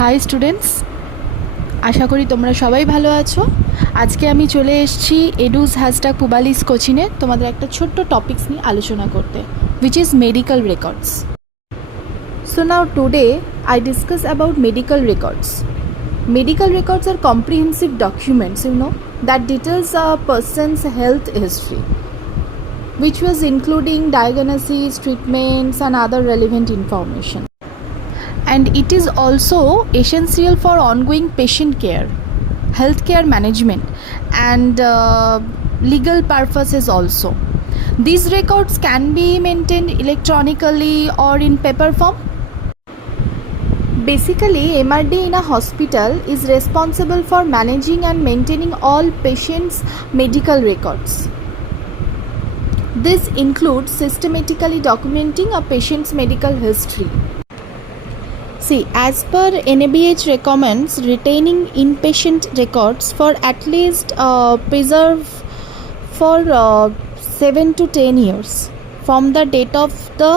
High students, আশা করি তোমরা সবাই ভালো আছো। আজকে আমি চলে এসেছি এডুস হ্যাশট্যাগ পুবালিস কোচিনে তোমাদের একটা ছোট্ট টপিকস নিয়ে আলোচনা করতে, which is medical records. So now today I discuss about medical records. Medical records are comprehensive documents, that details a person's health history, which was including diagnosis, treatments and other relevant information. And it is also essential for ongoing patient care, healthcare management and legal purposes also. These records can be maintained electronically or in paper form. Basically, MRD in a hospital is responsible for managing and maintaining all patients' medical records. This includes systematically documenting a patient's medical history. See, as per NABH recommends retaining inpatient records for at least preserve for 7 to 10 years from the date of the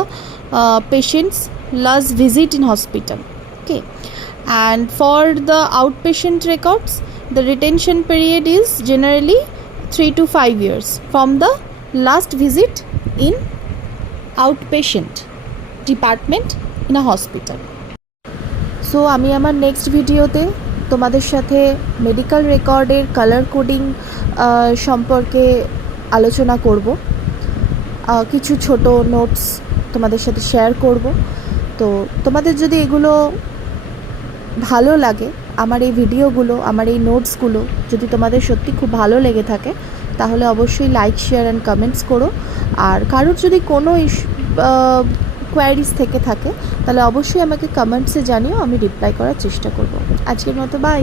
patient's last visit in hospital. Okay, and for the outpatient records, the retention period is generally 3 to 5 years from the last visit in outpatient department in a hospital. So আমি আমার নেক্সট ভিডিওতে তোমাদের সাথে মেডিকেল রেকর্ডের colour coding সম্পর্কে আলোচনা করব, কিছু ছোট নোটস তোমাদের সাথে শেয়ার করব। তো তোমাদের যদি এগুলো ভালো লাগে, আমার এই ভিডিওগুলো, আমার এই নোটসগুলো যদি তোমাদের সত্যি খুব ভালো লেগে থাকে, তাহলে অবশ্যই লাইক, শেয়ার অ্যান্ড কমেন্টস করো। আর কারোর যদি কোনো কোয়ারিজ থেকে থাকে তাহলে অবশ্যই আমাকে কমেন্টসে জানিও, আমি রিপ্লাই করার চেষ্টা করব। আজকের মতো বাই।